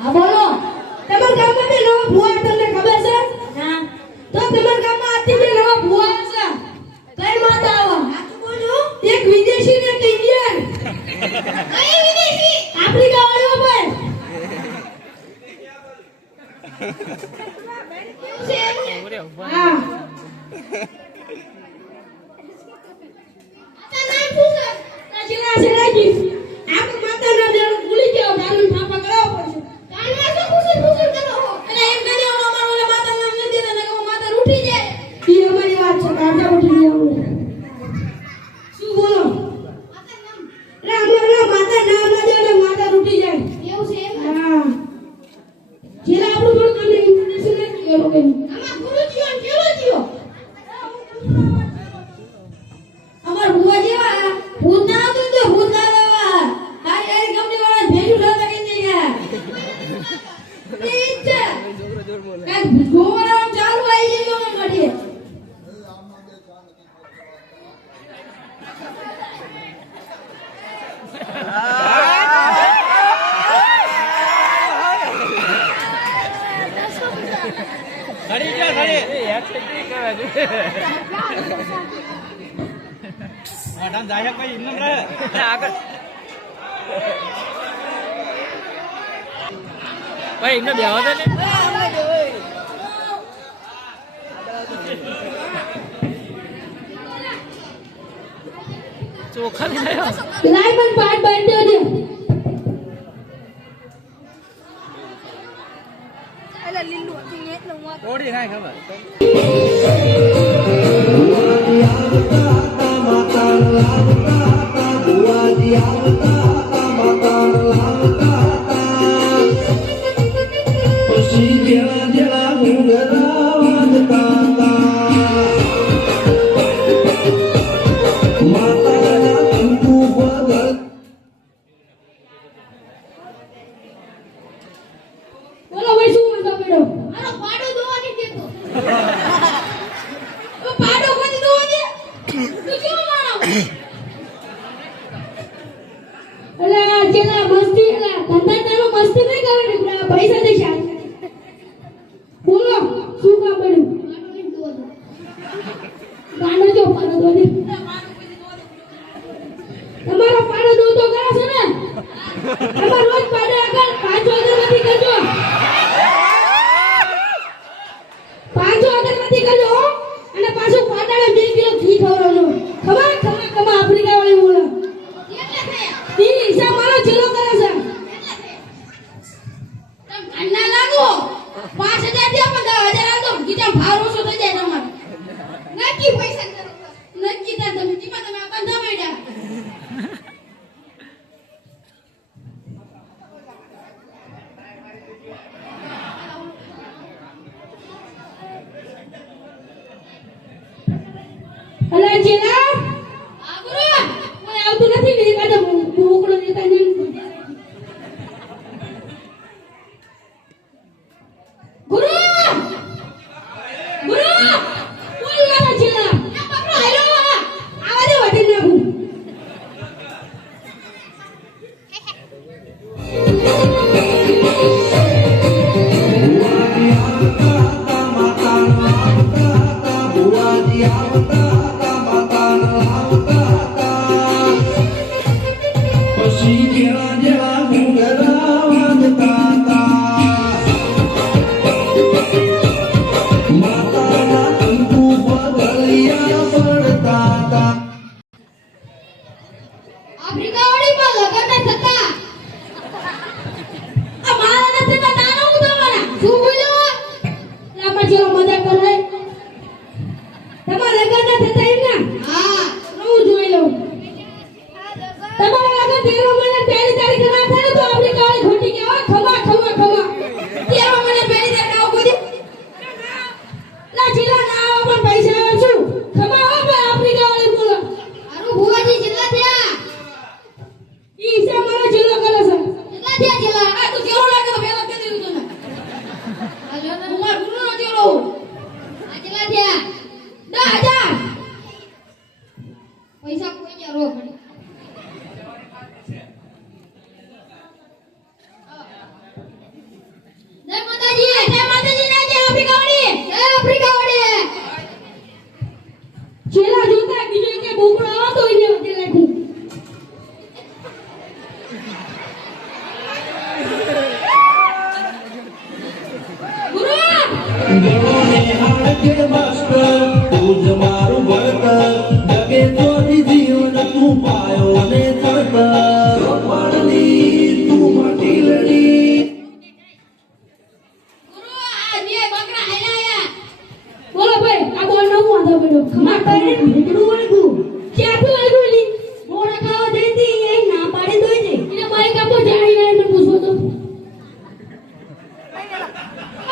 હા બોલો. તમારા ગામમાં બે નવા ભુવા તમને ખબર છે? ના. તો તમારા ગામમાં આથી બે નવા ભુવા આવશે. કઈ માતા આવો? સાચું બોલજો. એક વિદેશી ને એક ઇન્ડિયન. કઈ વિદેશી? આફ્રિકા વાળો ભાઈ. હા. ભાઈ એમને બેહવા દે ને ચોખા લઈ આવ્યો લાઈ મન પાટ બાંધી દે એલા લીલુ હતું એટલે હું થોડી ના ખબર ગણોને હાડકે માસ્ટર તું જ મારું ભણતર જગે ચોરી જીવન તું પાયો ને ચડતર રમણની તું મટીલડી બોલો ભાઈ આ બોલ નો વાંધો પડ્યો ખમા કરે નીકળું વળગું ક્યાંથી વળગું લી મોડા ખાવા દેતી એ ના પાડે દોઈ દે એને બાઈક આપો જાણી ના મને પૂછો તો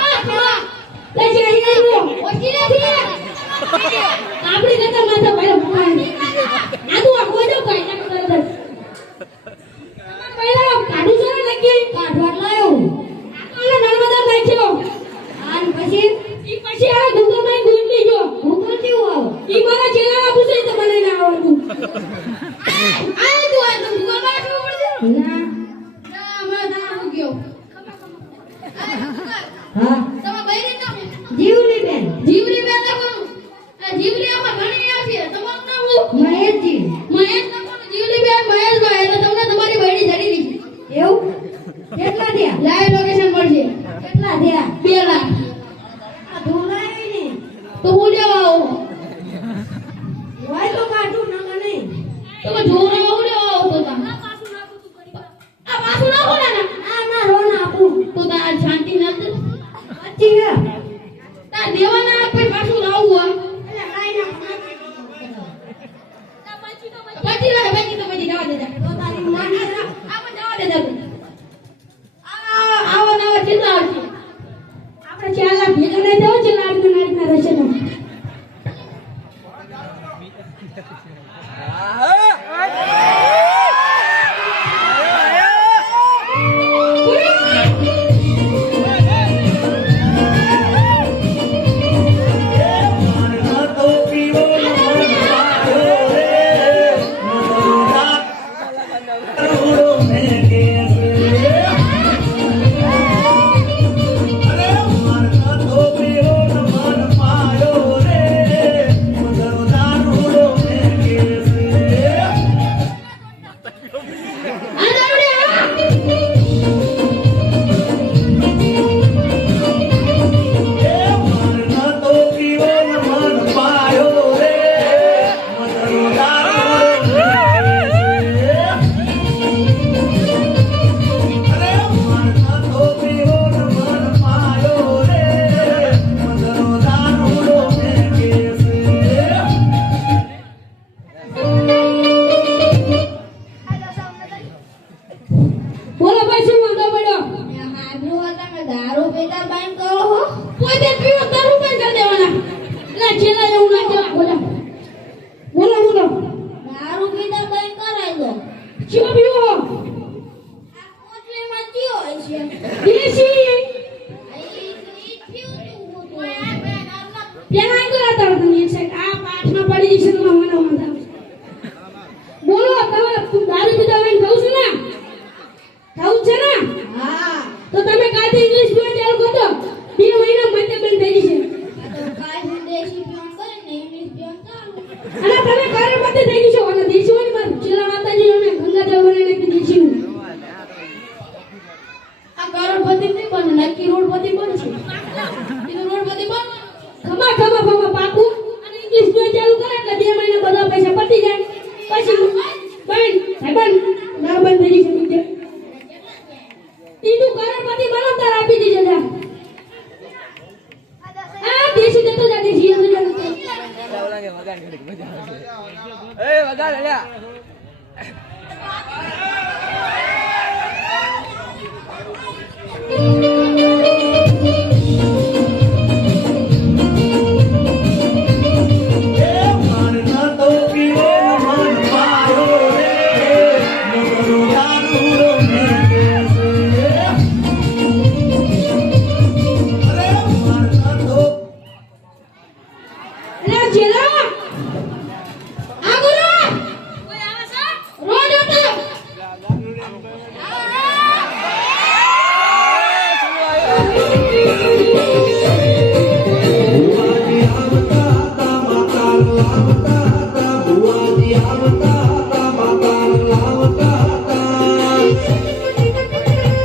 આ ખમા લે જાણી ના નો ઓછી નથી આપણી જતા માથા ભાઈ મોહાની આ તું આ કોઈ જો કઈ ના કરે પહેલા કાઢું છે ને લગી કાઢવા લાયો આ નર્મદા નાખ્યો આન પછી ઈ પછી આ ગંગામાં દૂધ લીજો ગંગા કેવું આવ ઈ મારા ચેલા પૂછે તો મને ના આવડતું આ તું આ ગંગામાં કેવું પડશે ના ના માં ના હો ગયો હા તમાર બૈરી નામ જીવલી બેન ને કોણ આ જીવલી આમાં ઘણી આવશે તમારું નામ મહેશજી મહેશ ના કોણ જીવલી બેન મહેશભાઈ એટલે તમને તમારી બૈરી જડી દીધી એવું કેટલા થયા લાઈવ લોકેશન મળશે કેટલા થયા 2 લાખ તો હું લેવા આવો વાય તો કાઢું ના મને તો જોરા હું લેવા આવો તો તા આ પાછું નાખો ને ના રો ના આપું તો તા શાંતિ નથી અચ્છી હે તા દેવાના આપે પાછું લાવવું એટલે કાઈ ના પછી જવા દે તો તારી માની આપણે જવા દે આવા નવા ચિંતા આવશે આપણે 4 લાખ ભેગા નહીં દેવો છે નાડીના રહેશે ને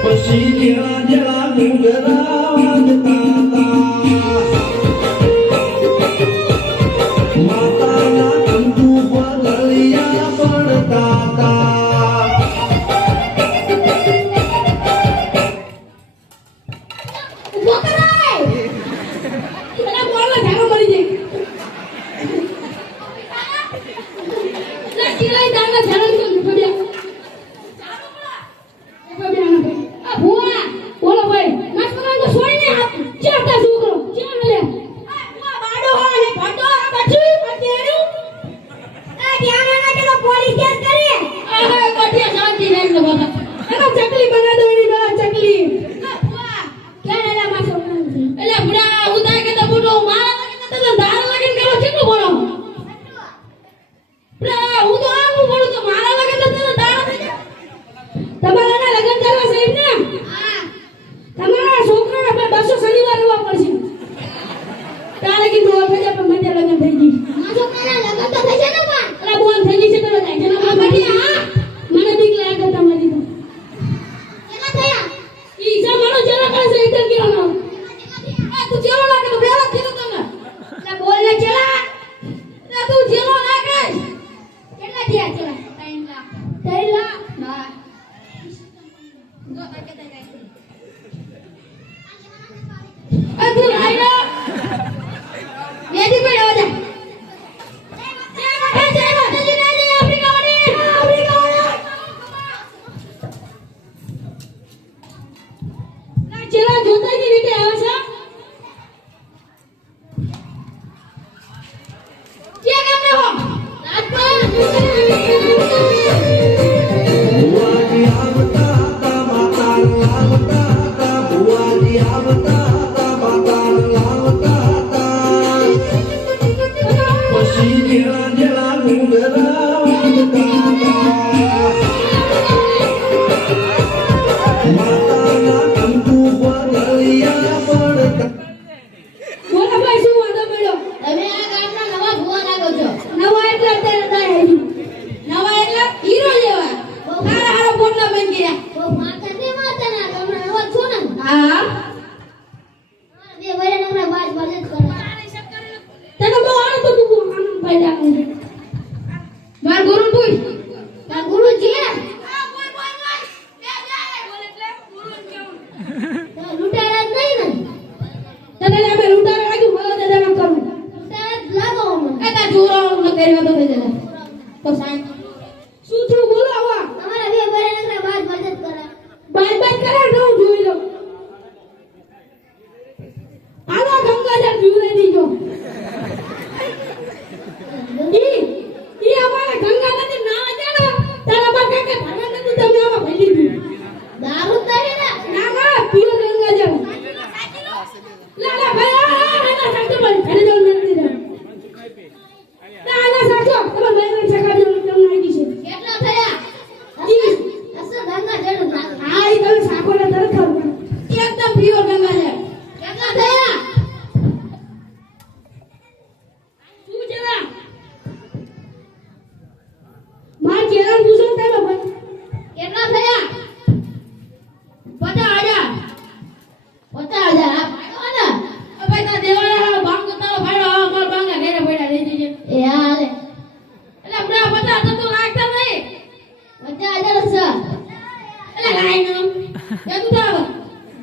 પછી જ્યાં જ્યાં ડુંગરા વાગતા હતા એકદમ કેવાનો આ તું જેવો લાગે તો બેલા કીધું તમને એટલે બોલ ને ચલા એટલે તું જેવો ના કર કેટલા થયા ચલા 3 લાખ હા જો તાકે તે ગાય આ તું આઈલા મેદી પડ્યો જા ચલા જોતાની રીતે આવે છે કે ગામના હો ભુવાજી આવતા હતા માતા લાવતા હતા ભુવાજી આવતા હતા માતા લાવતા હતા પછી જેળા જેળા ડુંગરા વાગતા હતા માતાના કંકુ પર ગળિયા પડતા બોલા ભાઈ શું વાંધો પડ્યો તમે આ ગામના નવા ભુવા લાગો છો નવા એટલે અત્યારે થાય હજી નવા એટલે હીરો જેવા હારા હારો પોટલા બની ગયા તો માતા ને માતા ના તમે નવા છો ને હા બે વરે નવરા બાજ બાજ જ કરો તને બહુ આનંદ તો તું આનંદ પેદા કરે માર ગુરુ પૂછ તા ગુરુજી હા બોલ બોલ બોલ બે જાય બોલ એટલે ગુરુ કેવું તો લૂંટારા જ નહીં ને તને અમે લૂંટારે લાગ્યું બોલો દાદા ના કરું લૂંટારા જ લાગો મને એ તા જોરો ન કર્યો તો દાદા તો સાહેબ શું થયું બોલો આવા તમારા બે વરે નવરા બાજ બાજ જ કરો બાય બાય કરે ન હું જોઈ લઉં આનો ગંગાજળ પીવડાવી દીજો ઈ અમારા ગંગા નદી ના જાણો તારા બા કે ભગવાન નદી તમે આમાં ભેલી દીધું દારૂ તારે ના ના ના પીઓ ગંગાજળ લાલા ભાઈ ના સાચો બોલ ઘરે જલ મેળવી દે ના ના સાચો તમે મેળવી છકાડી દો તમને આવી છે કેટલા થયા ઈ અસર ગંગા જડું ના આ ઈ તમે સાકોને તરત ખબર એકદમ પીઓ ગંગાજળ કેટલા થયા શું ચલા માર ચેલા પૂછો તમે ભાઈ કેટલા થયા 50,000 50,000 આ ને ભાઈ તા દેવાના ભાંગ તારો ભાડો અમાર ભાંગા ઘરે પડ્યા રહી જજે એ હાલે એટલે આપડા 50 તો લાગતા નહીં 50,000 છે એટલે લાઈ નો એ તું થાવ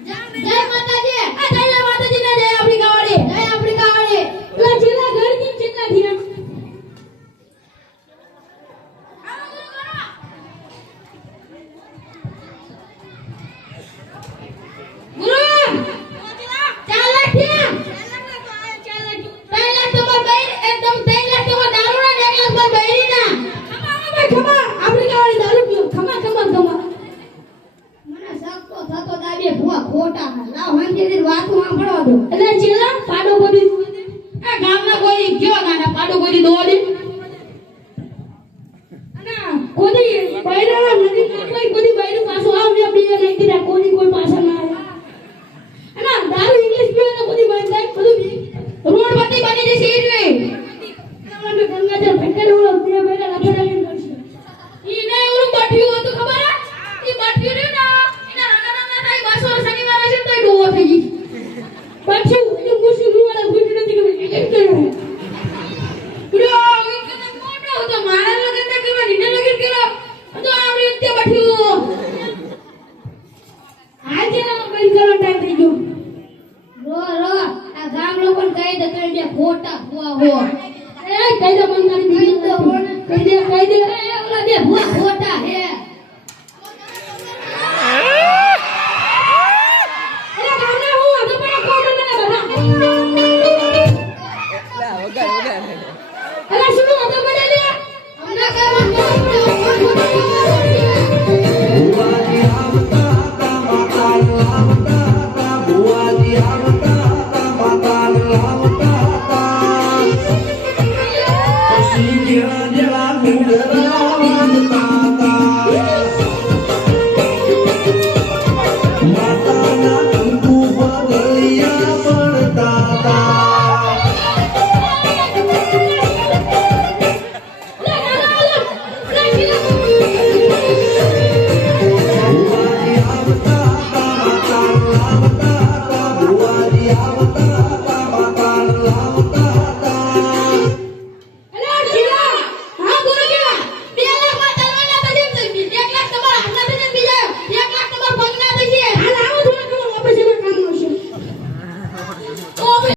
જય માતાજી આ જય માતાજી ને જય આપણી ગાવાડી જય આપણી ગાવાડી એટલે છેલ્લા ઘર ની ચિંતા થયા ગુરુ 4 લાખ થયા 3 લાખ તો માર બૈર એકદમ 3 લાખ તો માર દારૂ ના 1 લાખ માર બૈરી ના ખમા આપણી ગાવાડી દારૂ પીઓ ખમા મને શક તો થતો દાબે ભુવા ખોટા લાવ હંજેરી વાતો સાંભળવા દો એટલે ચેલા પાડો ગોદી આ ગામના કોઈ કયો ગાના પાડો ગોદી દોડી અને કોદી બૈરા નદી કોઈ કોદી બૈરું પાછો આવ્યો બે લઈ દીધા કોદી કોઈ પાછા ના આવે અને દારૂ ઇંગ્લિશ પીવે તો કોદી બંધ થાય બધું રોડ બધી બની જશે એટલે અમે ગંગાજળ ફેંકેલો ઓલો બે બૈરા લફડાવીને કરશે ઈ ને ઓલું બાઠિયું હતું ખબર હે ઈ બાઠિયું ને એના રંગના થાય બસો શનિવારે છે તોય ડોવો થઈ ગઈ પાછું એ મુસી રૂવાળા ભૂત નથી કે કેમ કર્યો બ્રો ઈ કદમ મોટો હતો મારા લગન ના કરવા નીને લગન કર્યો તો આવડી ઉત્તે બાઠિયું આજે ના બંધ કરવાનો ટાઈમ થઈ ગયો રો આ ગામ લોકોને કહી દે કે બે ખોટા ભુવા હો એ કહી દે બંધ કરી દીધું કહી દે એ ઓલા બે ભુવા ખોટા હે